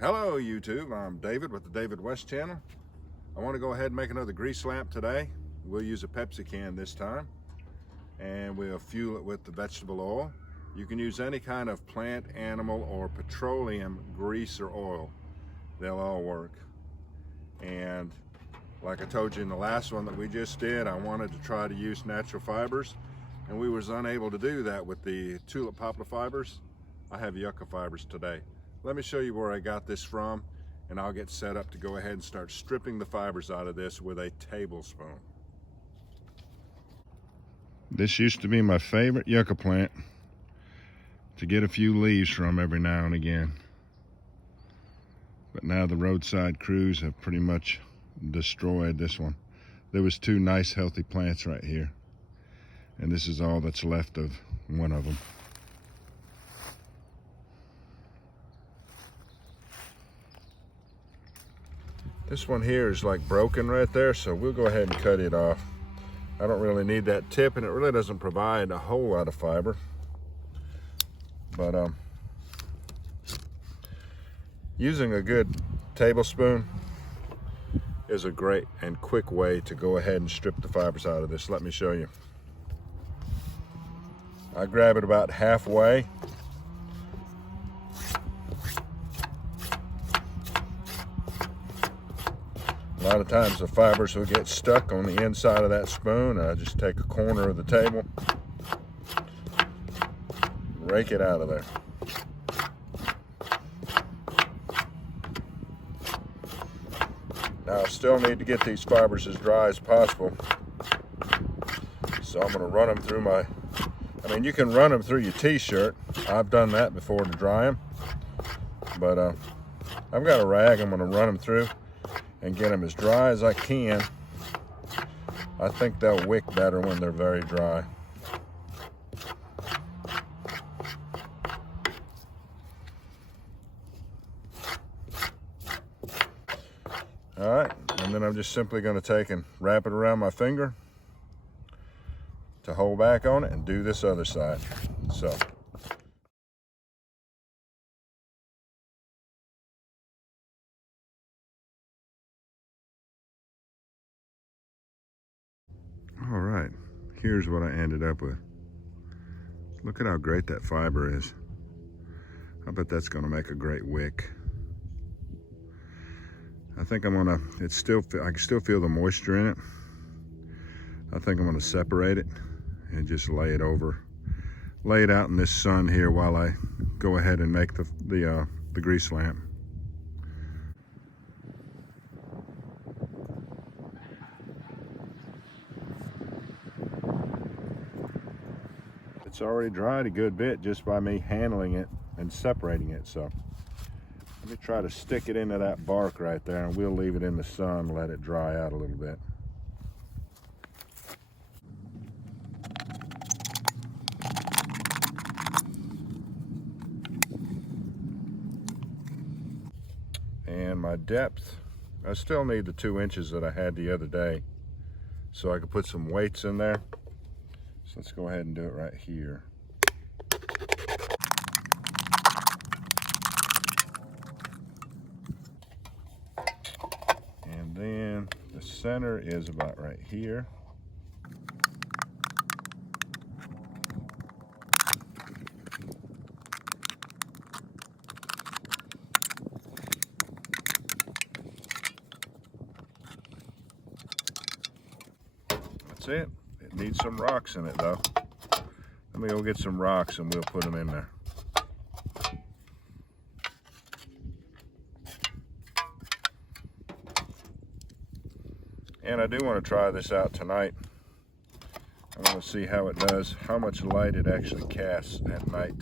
Hello YouTube, I'm David with the David West channel. I want to go ahead and make another grease lamp today. We'll use a Pepsi can this time, and we'll fuel it with the vegetable oil. You can use any kind of plant, animal, or petroleum grease or oil. They'll all work. And like I told you in the last one that we just did, I wanted to try to use natural fibers, and we was unable to do that with the Tulip Poplar fibers. I have Yucca fibers today. Let me show you where I got this from, and I'll get set up to go ahead and start stripping the fibers out of this with a tablespoon. This used to be my favorite yucca plant to get a few leaves from every now and again. But now the roadside crews have pretty much destroyed this one. There was two nice healthy plants right here, and this is all that's left of one of them. This one here is like broken right there, so we'll go ahead and cut it off. I don't really need that tip, and it really doesn't provide a whole lot of fiber. But using a good tablespoon is a great and quick way to go ahead and strip the fibers out of this. Let me show you. I grab it about halfway. A lot of times the fibers will get stuck on the inside of that spoon. I just take a corner of the table, rake it out of there. Now I still need to get these fibers as dry as possible. So I'm going to run them through you can run them through your t-shirt. I've done that before to dry them. But I've got a rag I'm going to run them through and get them as dry as I can. I think they'll wick better when they're very dry. All right, and then I'm just simply going to take and wrap it around my finger to hold back on it and do this other side. So. All right, here's what I ended up with. Look at how great that fiber is. I bet that's gonna make a great wick. I think I'm gonna, I can still feel the moisture in it. I think I'm gonna separate it and just lay it out in this sun here while I go ahead and make the grease lamp. It's already dried a good bit just by me handling it and separating it. So let me try to stick it into that bark right there, and we'll leave it in the sun, let it dry out a little bit. And my depth, I still need the 2 inches that I had the other day, so I could put some weights in there. So let's go ahead and do it right here. And then the center is about right here. That's it. It needs some rocks in it though. Let me go get some rocks and we'll put them in there. And I do want to try this out tonight. I want to see how it does, how much light it actually casts at night.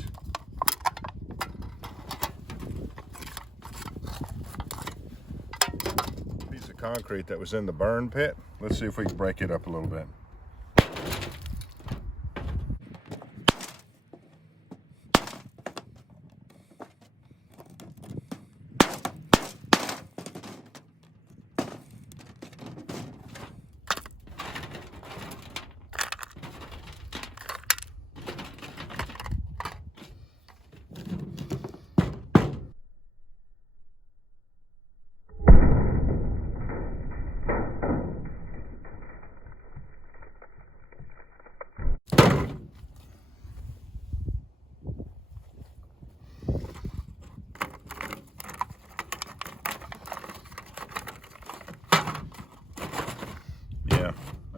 Piece of concrete that was in the burn pit. Let's see if we can break it up a little bit.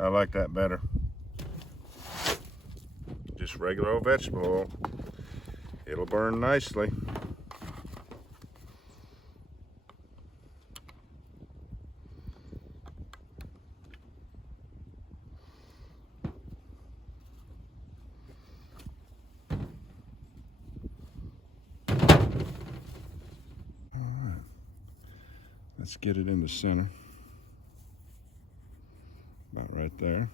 I like that better. Just regular old vegetable oil. It'll burn nicely. Let's get it in the center, about right there.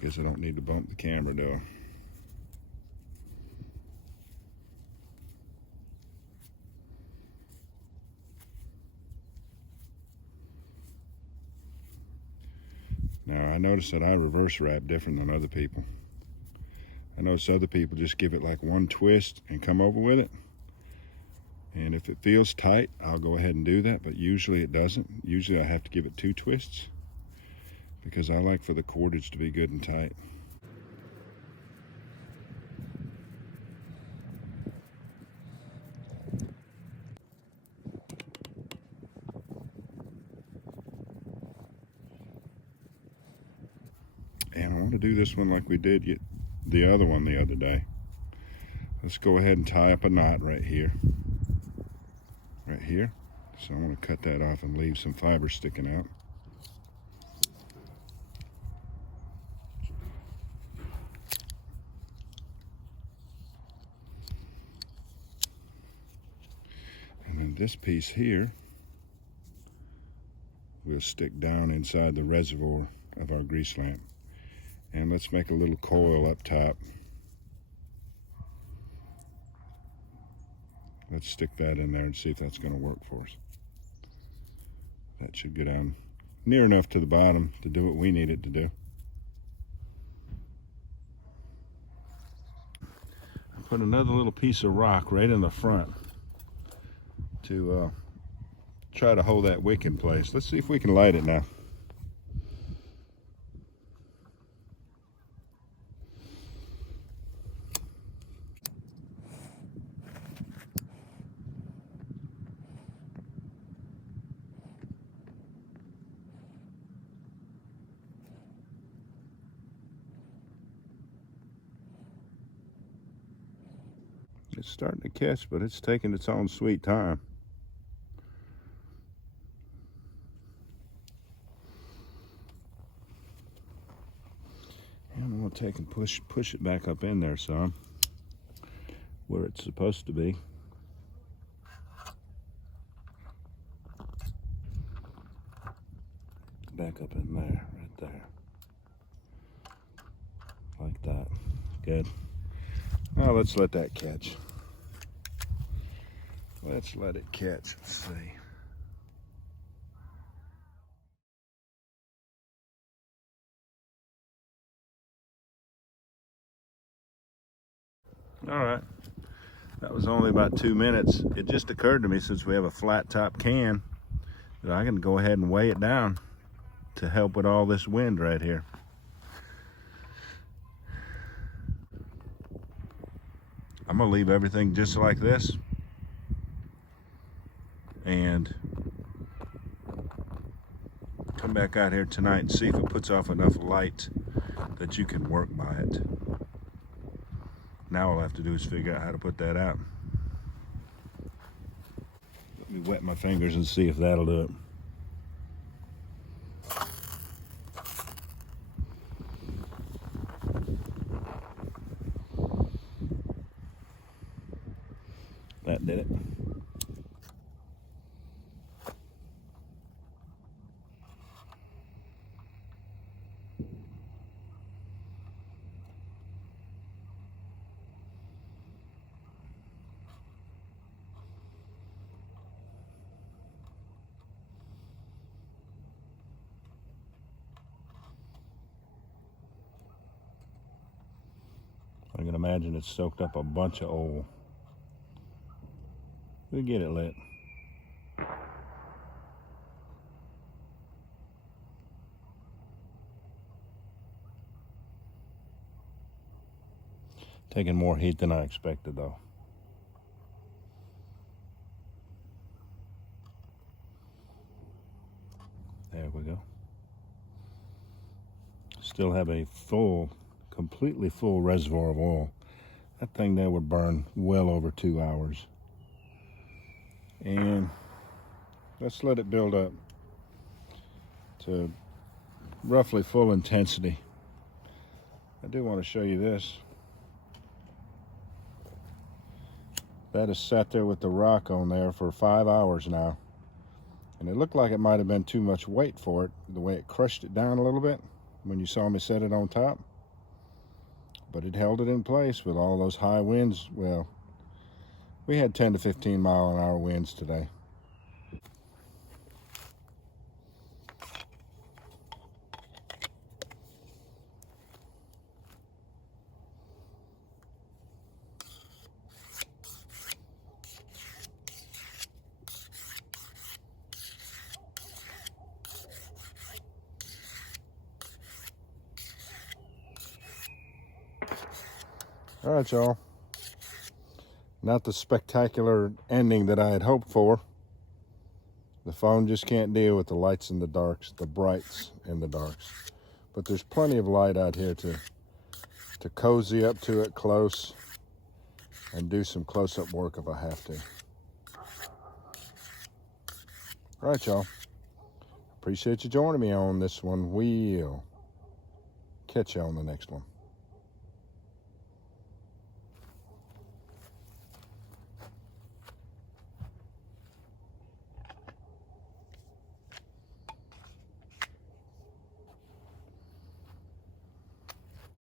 Guess I don't need to bump the camera, do I? Now, I notice that I reverse wrap different than other people. I notice other people just give it like one twist and come over with it. And if it feels tight, I'll go ahead and do that, but usually it doesn't. Usually I have to give it 2 twists because I like for the cordage to be good and tight. And I want to do this one like we did the other one the other day. Let's go ahead and tie up a knot right here. Right here. So I'm going to cut that off and leave some fiber sticking out. And then this piece here will stick down inside the reservoir of our grease lamp. And let's make a little coil up top. Let's stick that in there and see if that's going to work for us. That should go down near enough to the bottom to do what we need it to do. I put another little piece of rock right in the front to try to hold that wick in place. Let's see if we can light it now. It's starting to catch, but it's taking its own sweet time. And I'm going to take and push it back up in there some, where it's supposed to be. Back up in there, right there. Like that. Good. Now let's let that catch. Let's let it catch. Let's see. All right. That was only about 2 minutes. It just occurred to me, since we have a flat top can, that I can go ahead and weigh it down to help with all this wind right here. I'm gonna leave everything just like this and come back out here tonight and see if it puts off enough light that you can work by it. Now all I have to do is figure out how to put that out. Let me wet my fingers and see if that'll do it. That did it. I can imagine it's soaked up a bunch of oil. We'll get it lit. Taking more heat than I expected though. There we go. Still have a full, completely full reservoir of oil. That thing there would burn well over 2 hours. And let's let it build up to roughly full intensity. I do want to show you this. That is sat there with the rock on there for 5 hours now. And it looked like it might have been too much weight for it, the way it crushed it down a little bit when you saw me set it on top. But it held it in place with all those high winds. Well, we had 10 to 15 mile an hour winds today. All right, y'all. Not the spectacular ending that I had hoped for. The phone just can't deal with the lights and the darks, the brights and the darks. But there's plenty of light out here to cozy up to it close and do some close-up work if I have to. All right, y'all. Appreciate you joining me on this one. We'll catch you on the next one.